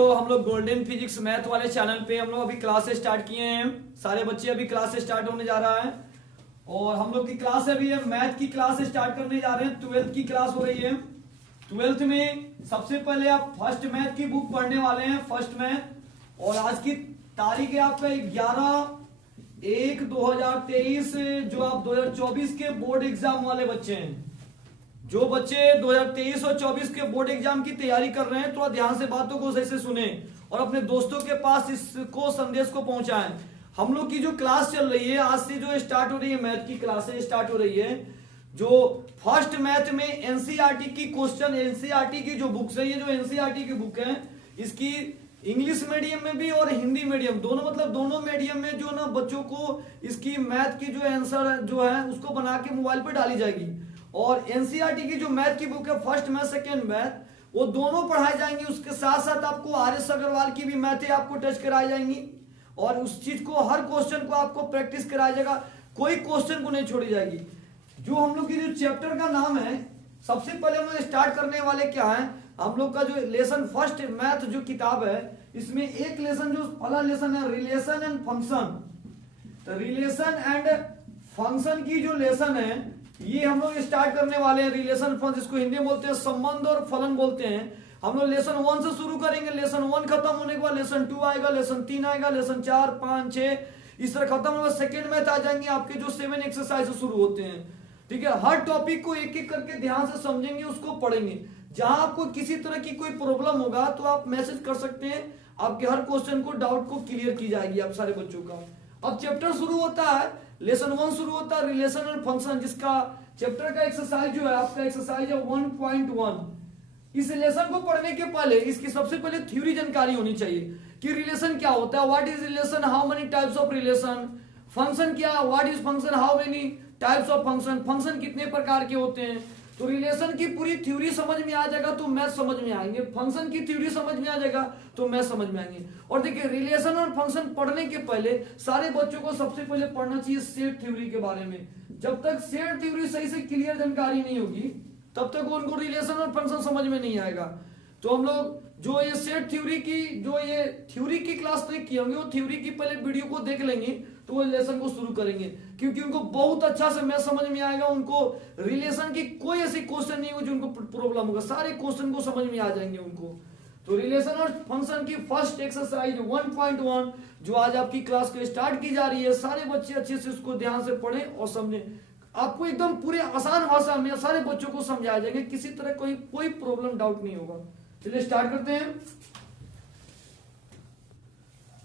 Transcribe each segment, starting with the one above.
बच्चों, हम लोग गोल्डन फिजिक्स मैथ वाले चैनल पे हम लोग अभी क्लास स्टार्ट किए हैं। सारे बच्चे अभी क्लास स्टार्ट होने जा रहा है और हम लोग की क्लास अभी है मैथ की क्लास स्टार्ट करने जा रहे हैं। 12th की क्लास हो रही है। 12th में सबसे पहले आप फर्स्ट मैथ की बुक पढ़ने वाले हैं, फर्स्ट मैथ। और आज की तारीख है आपका 11/1/2023, जो आप 2024 के बोर्ड एग्जाम वाले बच्चे हैं। जो बच्चे 2023 और 24 के बोर्ड एग्जाम की तैयारी कर रहे हैं, थोड़ा ध्यान से बातों को सही से सुने और अपने दोस्तों के पास इसको संदेश को पहुंचाएं। हम लोग की जो क्लास चल रही है, आज से जो स्टार्ट हो रही है मैथ की क्लासेस स्टार्ट हो रही है। जो फर्स्ट मैथ में एनसीईआरटी की क्वेश्चन, एनसीईआरटी की जो बुक्स है, ये जो एनसीईआरटी की बुक है, इसकी इंग्लिश मीडियम में भी और हिंदी मीडियम दोनों, मतलब दोनों मीडियम में जो ना बच्चों को इसकी मैथ की जो आंसर जो है उसको बना के मोबाइल पर डाली जाएगी। और एनसीईआरटी की जो मैथ की बुक है, फर्स्ट मैथ सेकेंड मैथ, वो दोनों पढ़ाई जाएंगी। उसके साथ साथ आपको आर.एस. अग्रवाल की भी मैथ आपको टच कराई जाएंगी और उस चीज को, हर क्वेश्चन को आपको प्रैक्टिस कराया जाएगा, कोई क्वेश्चन को नहीं छोड़ी जाएगी। जो हम लोग की जो चैप्टर का नाम है, सबसे पहले हम लोग स्टार्ट करने वाले क्या है, हम लोग का जो लेसन फर्स्ट मैथ जो किताब है, इसमें एक लेसन जो पहला लेसन है रिलेशन एंड फंक्शन। तो रिलेशन एंड फंक्शन की जो लेसन है, ये हम लोग स्टार्ट करने वाले हैं। रिलेशन फंक्शन, जिसको हिंदी में बोलते हैं संबंध और फलन बोलते हैं। हम लोग लेसन 1 से शुरू करेंगे। लेसन 1 खत्म होने के बाद लेसन 2 आएगा, लेसन 3 आएगा, लेसन 4, 5, 6 इस तरह खत्म होगा। सेकेंड मैथ आ जाएंगे आपके, जो 7 एक्सरसाइज शुरू होते हैं। ठीक है, हर टॉपिक को एक एक करके ध्यान से समझेंगे, उसको पढ़ेंगे। जहां आपको किसी तरह की कोई प्रॉब्लम होगा तो आप मैसेज कर सकते हैं, आपके हर क्वेश्चन को, डाउट को क्लियर की जाएगी आप सारे बच्चों का। अब चैप्टर शुरू होता है, लेसन 1 शुरू होता है रिलेशन एंड फंक्शन, जिसका चैप्टर का एक्सरसाइज जो है आपका एक्सरसाइज है 1.1। इस लेसन को पढ़ने के पहले इसकी सबसे पहले थ्योरी जानकारी होनी चाहिए कि रिलेशन क्या होता है, what is relation, how many types of relation. Function क्या, what is function, how many types of function, function कितने प्रकार के होते हैं। तो रिलेशन की पूरी थ्योरी समझ में आ जाएगा तो मैथ समझ में आएंगे, फंक्शन की थ्योरी समझ में आ जाएगा तो मैथ समझ में आएंगे। और देखिए, रिलेशन और फंक्शन पढ़ने के पहले सारे बच्चों को सबसे पहले पढ़ना चाहिए सेट थ्योरी के बारे में। जब तक सेट थ्योरी सही से क्लियर जानकारी नहीं होगी, तब तक उनको रिलेशन और फंक्शन समझ में नहीं आएगा। तो हम लोग जो ये सेट थ्योरी की, जो ये थ्योरी की क्लास नहीं किए होंगे, वो थ्योरी की पहले वीडियो को देख लेंगे तो वो लेसन को शुरू करेंगे, क्योंकि उनको बहुत अच्छा से मैथ समझ में आएगा। उनको रिलेशन की कोई ऐसी क्वेश्चन नहीं होगी जो उनको प्रॉब्लम होगा, सारे क्वेश्चन को समझ में आ जाएंगे उनको। तो रिलेशन और फंक्शन की फर्स्ट एक्सरसाइज 1.1 जो आज आपकी क्लास को स्टार्ट की जा रही है, सारे बच्चे अच्छे से उसको ध्यान से पढ़ें और समझें। आपको एकदम पूरे आसान भाषा में सारे बच्चों को समझाया जाएगा, किसी तरह कोई प्रॉब्लम डाउट नहीं होगा। चलिए स्टार्ट करते हैं।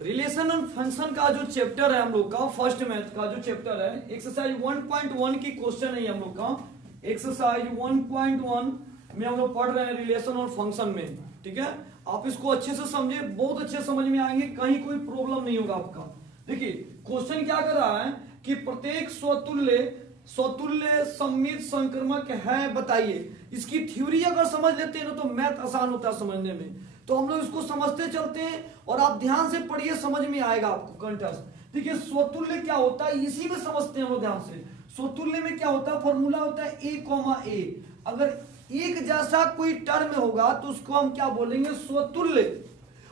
रिलेशन और फंक्शन का जो चैप्टर है हम लोग का, फर्स्ट मैथ का जो चैप्टर है, एक्सरसाइज 1.1 की क्वेश्चन है हम लोग का। एक्सरसाइज 1.1 में हम लोग पढ़ रहे हैं रिलेशन और फंक्शन में। ठीक है, आप इसको अच्छे से समझे, बहुत अच्छे समझ में आएंगे, कहीं कोई प्रॉब्लम नहीं होगा आपका। देखिए क्वेश्चन क्या कर रहा है कि प्रत्येक स्वतुल्य सममित संक्रमक है, बताइए। इसकी थ्योरी अगर समझ लेते हैं ना तो मैथ आसान होता है समझने में। तो हम लोग इसको समझते चलते हैं और आप ध्यान से पढ़िए, समझ में आएगा आपको कंठस्थ। देखिए स्वतुल्य क्या होता है, इसी में समझते हैं हम लोग ध्यान से। स्वतुल्य में क्या होता है, फॉर्मूला होता है A, अगर एक जैसा कोई टर्म होगा तो उसको हम क्या बोलेंगे, स्वतुल्य।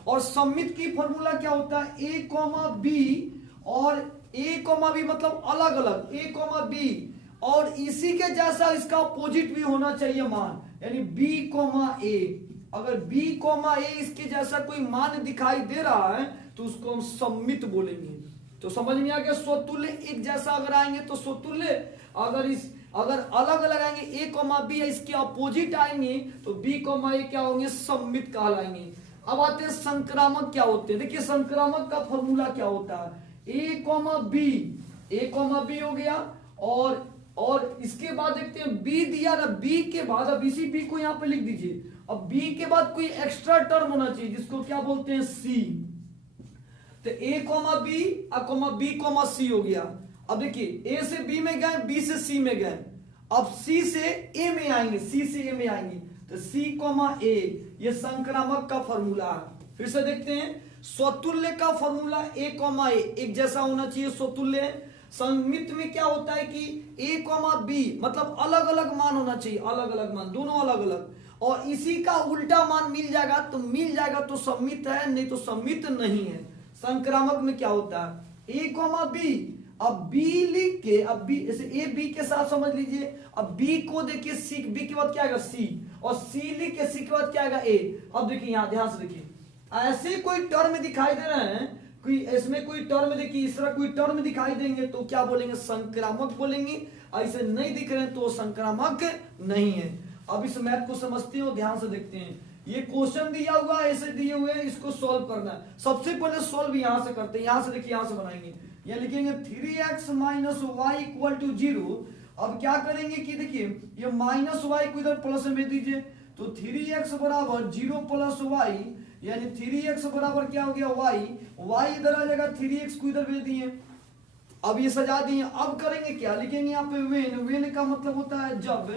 और सममित की फॉर्मूला क्या होता है, A, B, और A, B मतलब अलग अलग, A, B, और इसी के जैसा इसका अपोजिट भी होना चाहिए मान, यानी B, A। अगर B, A इसके जैसा कोई मान दिखाई दे रहा है तो उसको हम सममित बोलेंगे। तो समझ में आ गया, स्वतुल्य एक जैसा अगर आएंगे तो स्वतुल्य, अगर अलग अलग आएंगे A, B इसके अपोजिट आएंगे तो B, A क्या होंगे, सममित कहलाएंगे। अब आते हैं संक्रामक क्या होते हैं। देखिए संक्रामक का फॉर्मूला क्या होता है, A, B हो गया, और इसके बाद देखते हैं B दिया ना, B के बाद, अब इसी B को यहां पे लिख दीजिए। अब B के बाद कोई एक्स्ट्रा टर्म होना चाहिए जिसको क्या बोलते हैं, C। तो A, B, C हो गया। अब देखिए A से B में गए, B से C में गए, अब C से A में आएंगे, तो C, A, ये संक्रामक का फॉर्मूला है। फिर से देखते हैं, स्वतुल्य का फॉर्मूला A, एक जैसा होना चाहिए स्वतुल्य। सममित में क्या होता है कि ए कॉमा बी मतलब अलग अलग मान होना चाहिए, अलग अलग मान, दोनों अलग अलग, और इसी का उल्टा मान मिल जाएगा तो सममित है, नहीं तो सममित नहीं है। संक्रामक में क्या होता है ए कॉमा बी, अब बी लिख के, अब बी ऐसे ए बी के साथ समझ लीजिए, अब बी को देखिए सी, बी के बाद क्या आएगा सी, और सी लिख के सी के बाद क्या आएगा ए। अब देखिए यहां ध्यान से देखिए, ऐसे कोई टर्म दिखाई दे रहे हैं, कोई इसमें कोई टर्म देखिए, इस तरह कोई टर्म दिखाई देंगे तो क्या बोलेंगे संक्रामक बोलेंगे, ऐसे नहीं दिख रहे हैं तो संक्रामक नहीं है। अब इस मैथ को समझते हो, ध्यान से देखते हैं। ये क्वेश्चन दिया हुआ ऐसे दिए हुए, इसको सॉल्व करना है। सबसे पहले सॉल्व यहां से करते हैं, यहां से देखिए, यहां से बनाएंगे, यहां लिखेंगे 3x minus Y equal to 0। अब क्या करेंगे कि देखिए ये माइनस वाई को इधर प्लस में भेज दीजिए, तो 3x बराबर 0 प्लस वाई, यानी 3x बराबर क्या हो गया वाई, वाई इधर आ जाएगा, 3x को इधर भेज दिए। अब ये सजा दिए, अब करेंगे क्या, लिखेंगे यहाँ पे वेन, वेन का मतलब होता है जब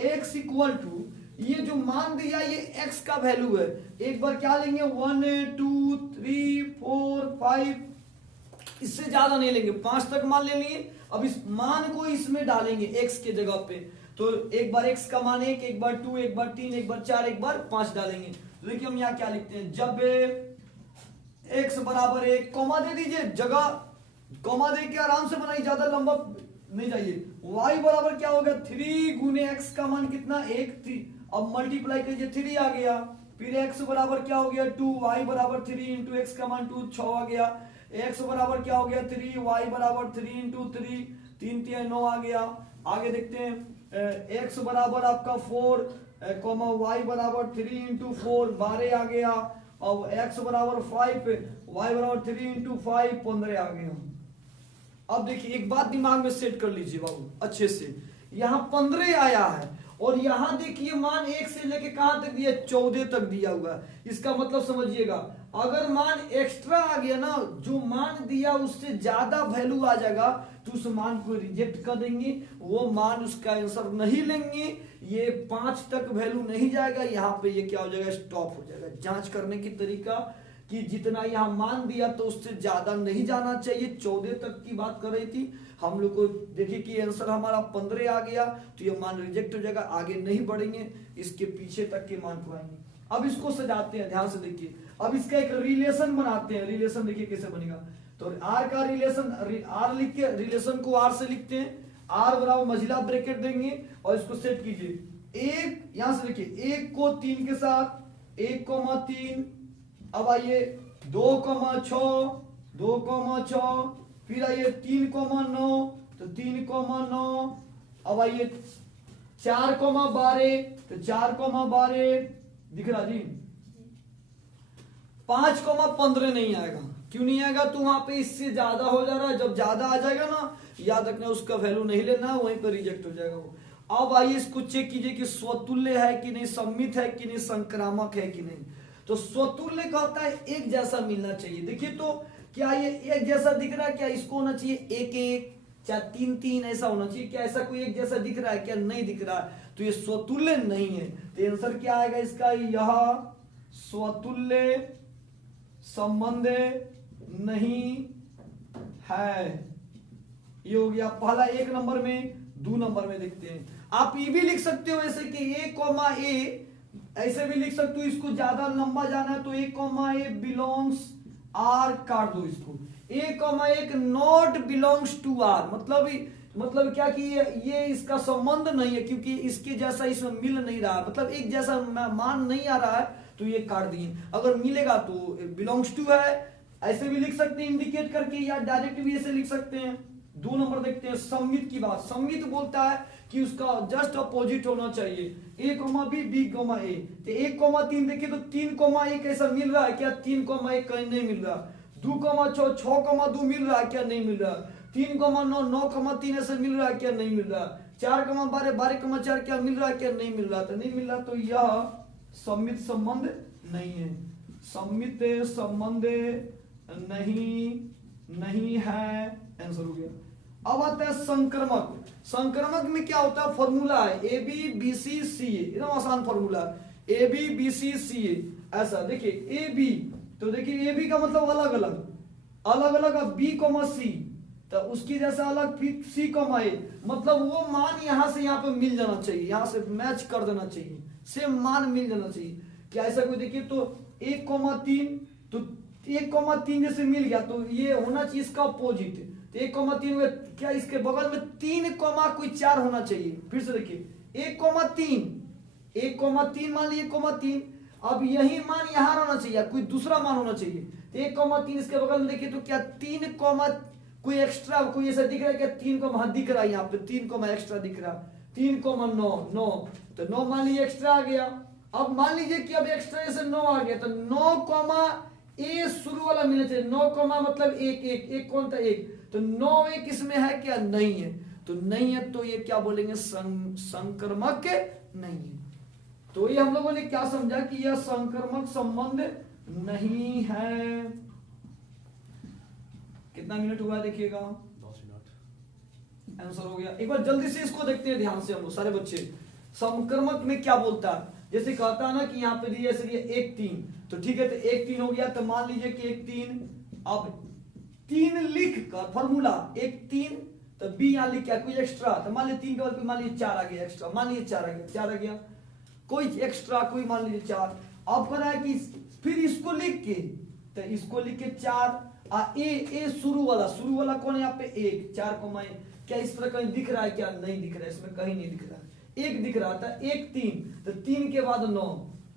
x इक्वल टू, ये जो मान दिया ये x का वैल्यू है, एक बार क्या लेंगे 1 2 3 4 5, इससे ज्यादा नहीं लेंगे, 5 तक मान ले लिए। अब इस मान को इसमें डालेंगे x के जगह पे, तो एक बार x का मान 1, एक बार 2, एक बार 3, एक बार 4, एक बार 5 डालेंगे। तो देखिए हम यहाँ क्या लिखते हैं, जब x बराबर 1, कॉमा दे दीजिए, जगह कॉमा दे के आराम से बनाइए, ज्यादा लंबा नहीं जाइए। y बराबर क्या हो गया 3 गुने x का मान कितना 1, अब मल्टीप्लाई कीजिए 3 आ गया, फिर x बराबर क्या हो गया 2, y बराबर 3 इंटू एक्स का मान 2, 6 आ गया, x बराबर क्या हो गया 3, y बराबर 3 इंटू 3, 3 3 9 आ गया। आगे देखते हैं x बराबर आपका 4, y बराबर 3 इंटू 4, 12 आ गया, अब x बराबर 5, y बराबर 3 इंटू 5, 15 आ गया। अब देखिए एक बात दिमाग में सेट कर लीजिए बाबू अच्छे से, यहाँ 15 आया है, और यहां देखिए मान 1 से लेके कहां तक दिया 14 तक दिया हुआ है। इसका मतलब समझिएगा, अगर मान एक्स्ट्रा आ गया ना, जो मान दिया उससे ज्यादा वैल्यू आ जाएगा तो उस मान को रिजेक्ट कर देंगे, वो मान उसका आंसर नहीं लेंगे, ये 5 तक वैल्यू नहीं जाएगा, यहाँ पे ये क्या हो जाएगा स्टॉप हो जाएगा। जांच करने की तरीका कि जितना यहाँ मान दिया तो उससे ज्यादा नहीं जाना चाहिए, 14 तक की बात कर रही थी हम लोग को। देखिए कि आंसर हमारा 15 आ गया तो ये मान रिजेक्ट हो जाएगा, आगे नहीं बढ़ेंगे, इसके पीछे तक के मान को आएंगे। अब इसको सजाते हैं, ध्यान से देखिए, अब इसका एक रिलेशन बनाते हैं। रिलेशन देखिए कैसे बनेगा, तो आर का रिलेशन, आर लिख के रिलेशन को आर से लिखते हैं, आर बराबर मझिला ब्रैकेट देंगे और इसको सेट कीजिए। एक यहां से देखिए 1 को 3 के साथ 1,3, अब आइए 2,6, 2,6, फिर आइए 3,9, तो 3,9, अब आइए 4,12, तो 4,12 दिख रहा जी। 5,15 नहीं आएगा, क्यों नहीं आएगा, तो वहां पे इससे ज्यादा हो जा रहा है, जब ज्यादा आ जाएगा ना याद रखना उसका वैल्यू नहीं लेना, वहीं पर रिजेक्ट हो जाएगा वो। अब आइए इसको चेक कीजिए कि स्वतुल्य है कि नहीं, सममित है कि नहीं, संक्रामक है कि नहीं। तो स्वतुल्य कहता है एक जैसा मिलना चाहिए। देखिए तो क्या ये एक जैसा दिख रहा है, क्या इसको होना चाहिए 1 1 चाहे 3 3 ऐसा होना चाहिए, क्या ऐसा कोई एक जैसा दिख रहा है, क्या नहीं दिख रहा है, तो ये स्वतुल्य नहीं है। तो आंसर क्या आएगा इसका, यह स्वतुल्य संबंध नहीं है। ये हो गया पहला 1 नंबर में। 2 नंबर में देखते हैं, आप ये भी लिख सकते हो ऐसे कि a, ऐसे भी लिख सकते हो, इसको ज्यादा लंबा जाना है तो a, बिलोंग्स आर काट दो इसको, a, not belongs to are, मतलब क्या कि ये इसका संबंध नहीं है, क्योंकि इसके जैसा इसमें मिल नहीं रहा है, मतलब एक जैसा मान नहीं आ रहा है, तो ये काट दिए। अगर मिलेगा तो बिलोंग्स टू है, ऐसे भी लिख सकते हैं इंडिकेट करके, या डायरेक्ट भी ऐसे लिख सकते हैं। 2 नंबर देखते हैं सममित की बात। सममित बोलता है कि उसका जस्ट अपोजिट होना चाहिए, a, b, b, a। तो 1,3 देखिए तो 3,1 ऐसा मिल रहा है क्या, 3,1 कहीं नहीं मिल रहा। 2,6, 6,2 मिल रहा है क्या, नहीं मिल रहा। 3,9, 9,3 ऐसा मिल रहा है क्या, नहीं मिल रहा। 4,12, 12,4 क्या मिल रहा है क्या, नहीं मिल रहा। तो नहीं मिल रहा तो यह सममित संबंध नहीं है, सममित संबंध नहीं है, आंसर हो गया। अब आता है संक्रमक। संक्रमक में क्या होता है, फॉर्मूला है ए B B C C A, एकदम आसान formula, A B B C C A. ऐसा देखिए ए बी, तो देखिए ए बी का मतलब अलग अलग, अब बी, सी, तो उसकी जैसा अलग फिर सी कॉमा ए, मतलब वो मान यहां से यहाँ पे मिल जाना चाहिए, यहां से मैच कर देना चाहिए, सेम मान मिल जाना चाहिए। क्या ऐसा कोई देखिए तो 1,3, तो 1,3 जैसे मिल गया तो ये होना चाहिए इसका अपोजिट, तो 1,3 में क्या इसके बगल में 3, कोई 4 होना चाहिए। फिर से देखिए 1,3, 1,3 मान लीजिए 1,3, अब यही मान यहां रहना चाहिए, कोई दूसरा मान होना चाहिए। तो 1,3 इसके बगल में देखिए तो क्या 3, कोई एक्स्ट्रा कोई ऐसा दिख रहा है क्या, 3, दिख रहा है यहाँ पे 3, एक्स्ट्रा दिख रहा, 3,9, तो 9 मान लीजिए एक्स्ट्रा आ गया। अब मान लीजिए कि अब एक्स्ट्रा जैसे 9 आ गया तो 9, ए शुरू वाला मिलना चाहिए, 9, मतलब 1 कौन था 1, तो 9 1 इसमें है क्या, नहीं है, तो नहीं है तो ये क्या बोलेंगे, संक्रमक नहीं है। तो ये हम लोगों ने क्या समझा कि यह संक्रमक संबंध नहीं है। कितना मिनट हुआ देखिएगा, 10 मिनट आंसर हो गया। एक बार जल्दी से इसको देखते हैं ध्यान से हम लोग सारे बच्चे, संक्रमक में क्या बोलता है। जैसे कहता है ना कि यहाँ पे दिया 1 3, तो ठीक है, तो 1 3 हो गया, तो मान लीजिए कि 1 3, अब 3 लिख कर फॉर्मूला 1 3, तो बी यहाँ लिख क्या कोई एक्स्ट्रा, तो मान लीजिए 3 के बाद मान लीजिए 4 आ गया एक्स्ट्रा, मान लीजिए 4 आ गया, 4 आ गया, कोई एक्स्ट्रा कोई मान लीजिए 4। अब कर रहा है कि फिर इसको लिख के, तो इसको लिख के 4, ए शुरू वाला कौन है यहाँ पे 1, 4, क्या इस तरह कहीं दिख रहा है क्या, नहीं दिख रहा है, इसमें कहीं नहीं दिख रहा है, 1 दिख रहा था 1 3, तो 3 के बाद 9,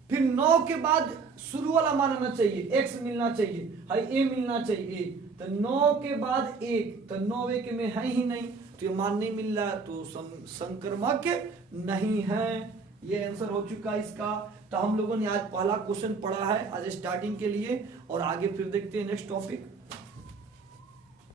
फिर 9 के बाद शुरू वाला मान आना चाहिए, x मिलना चाहिए, a मिलना चाहिए, तो 9 के बाद 1, तो 9 1 में है ही नहीं, तो ये मान नहीं मिल रहा, तो संक्रमक नहीं है। ये आंसर हो चुका इसका। तो हम लोगों ने आज पहला क्वेश्चन पढ़ा है आज स्टार्टिंग के लिए, और आगे फिर देखते हैं नेक्स्ट टॉपिक।